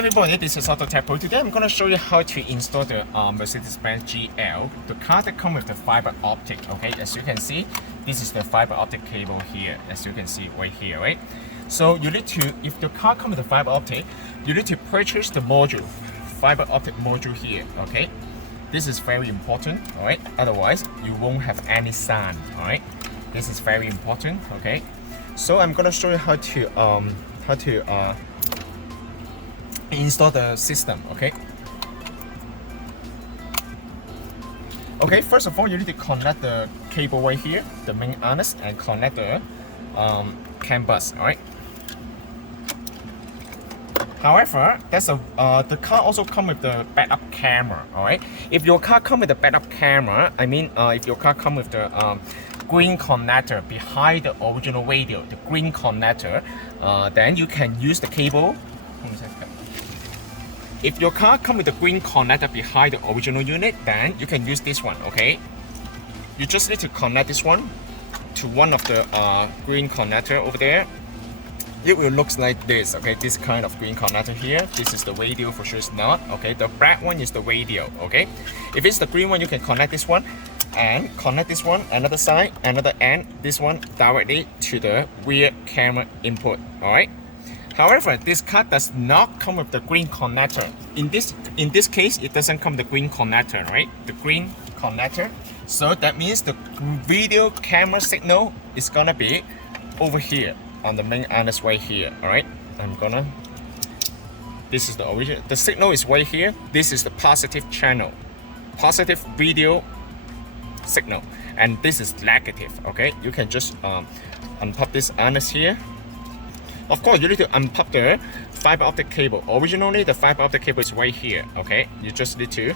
everybody, this is AutoTecPro. Today I'm going to show you how to install the Mercedes-Benz GL, the car that comes with the fiber optic. Okay, as you can see, this is the fiber optic cable here, as you can see right here, right? So you need to, if the car comes with the fiber optic, you need to purchase the module, fiber optic module here. Okay, this is very important. All right, otherwise you won't have any sound. All right, this is very important. Okay, so I'm going to show you how to install the system. Okay, first of all, you need to connect the cable right here, the main harness, and connect the CAN bus. All right. However, the car also comes with the backup camera. All right. If your car comes with the backup camera, I mean, if your car comes with the green connector behind the original radio, the green connector, then you can use the cable. If your car comes with the green connector behind the original unit, then you can use this one. Okay, you just need to connect this one to one of the green connector over there. It will look like this. Okay, this kind of green connector here. This is the radio, for sure it's not. Okay, the black one is the radio. Okay, if it's the green one, you can connect this one and connect this one, another side, another end, this one directly to the rear camera input. All right. However, this car does not come with the green connector. In this case, it doesn't come with the green connector, right? The green connector. So that means the video camera signal is gonna be over here on the main harness right here. All right. This is the original. The signal is right here. This is the positive channel, positive video signal, and this is negative. Okay. You can just unpop this harness here. Of course, you need to unpop the fiber optic cable. Originally, the fiber optic cable is right here. Okay, you just need to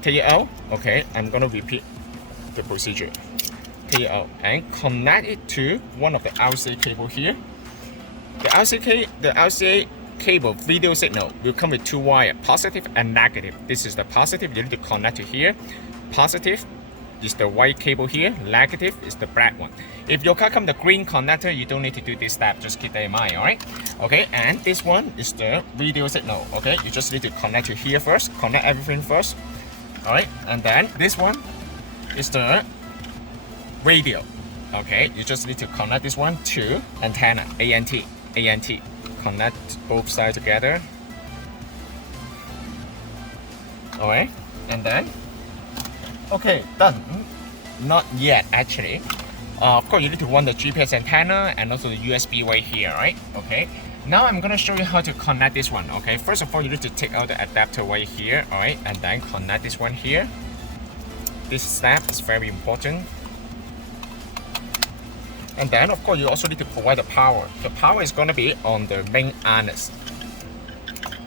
take it out. Okay, I'm gonna repeat the procedure. Take it out and connect it to one of the RCA cable here. The RCA cable video signal will come with two wires, positive and negative. This is the positive. You need to connect to here. Positive is the white cable here, negative is the black one. If your car comes with the green connector, you don't need to do this step, just keep that in mind. All right. Okay, and this one is the video signal. Okay, you just need to connect to here first, connect everything first. All right, and then this one is the radio. Okay, you just need to connect this one to antenna, ANT. Connect both sides together. All right, and then okay, done. Not yet, actually. Of course, you need to run the GPS antenna and also the USB right here, right? Okay. Now I'm gonna show you how to connect this one. Okay. First of all, you need to take out the adapter right here, all right, and then connect this one here. This step is very important. And then, of course, you also need to provide the power. The power is gonna be on the main harness.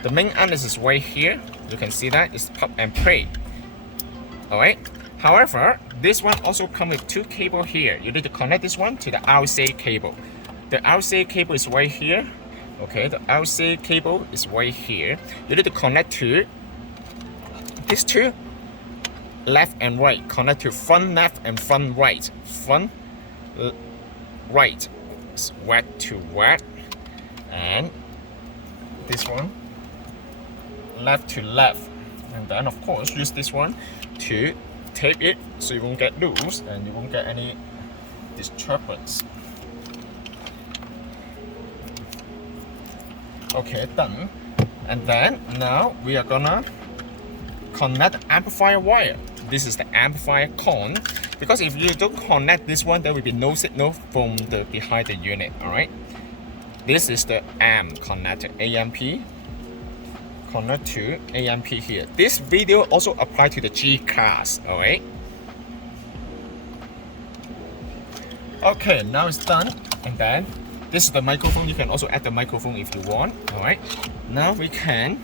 The main harness is right here. You can see that it's plug and play. Alright. However, this one also comes with two cables here. You need to connect this one to the RCA cable. The RCA cable is right here. Okay, the RCA cable is right here. You need to connect to these two, left and right. Connect to front left and front right. Front right, wet to wet, and this one left to left. And then, of course, use this one to tape it so you won't get loose and you won't get any disturbance. Okay, done. And then now we are gonna connect the amplifier wire. This is the amplifier con, because if you don't connect this one, there will be no signal from the behind the unit. All right. This is the AM connector, AMP. Connect to AMP here. This video also apply to the G class. All right. Okay, now it's done. And then this is the microphone. You can also add the microphone if you want. All right. Now we can.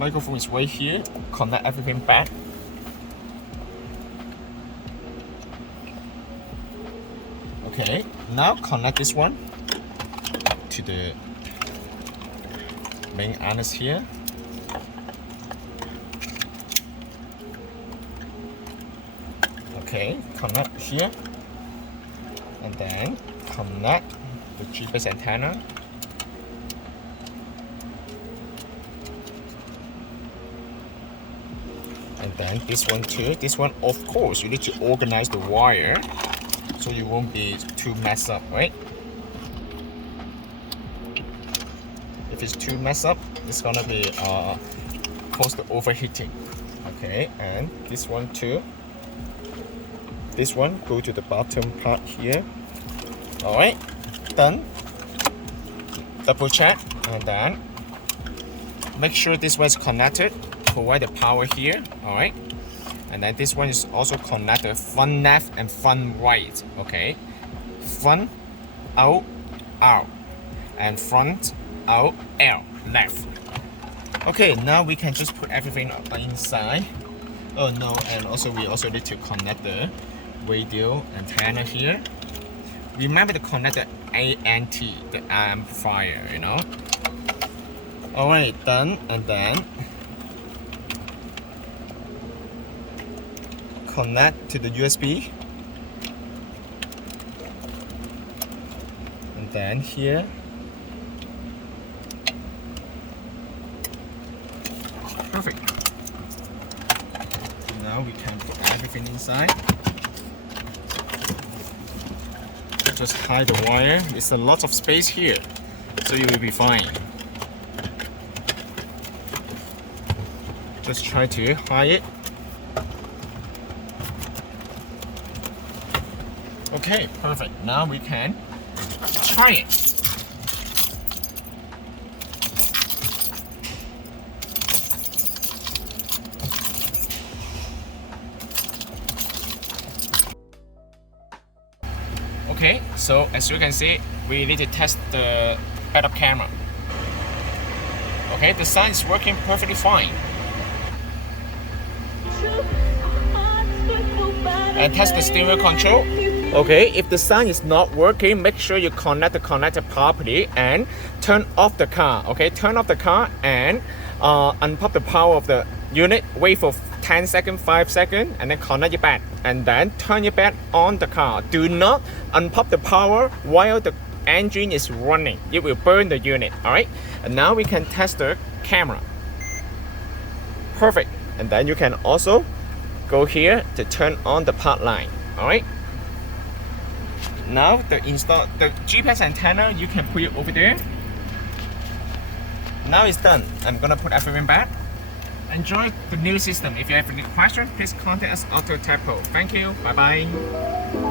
Microphone is right here. Connect everything back. Okay. Now connect this one to the main harness here. Okay, connect here, and then connect the GPS antenna. And then this one too. This one, of course, you need to organize the wire so you won't be too messed up, right? If it's too messed up, it's gonna be cause the overheating. Okay, and this one too. This one go to the bottom part here. All right, done. Double check, and then make sure this one is connected. Provide the power here. All right, and then this one is also connected front left and front right. Okay, front out out and front out L left. Okay, now we can just put everything inside. Oh no, and also we also need to connect the radio antenna here. Remember to connect the ANT, the amplifier, you know. Alright, done, and then connect to the USB. And then here. Perfect. Now we can put everything inside. Just hide the wire. There's a lot of space here, so you will be fine. Just try to hide it. Okay, perfect. Now we can try it. Okay, so as you can see, we need to test the backup camera. Okay, the sound is working perfectly fine. And test the stereo control. Okay, if the sound is not working, make sure you connect the connector properly and turn off the car. Okay, turn off the car and unpop the power of the unit. Wait for 10 seconds, 5 seconds, and then connect it back. And then turn it back on the car. Do not unpop the power while the engine is running. It will burn the unit. Alright, and now we can test the camera. Perfect. And then you can also go here to turn on the part line. Alright. Now the GPS antenna, you can put it over there. Now it's done. I'm gonna put everything back. Enjoy the new system. If you have any questions, please contact us AutoTecPro. Thank you. Bye bye.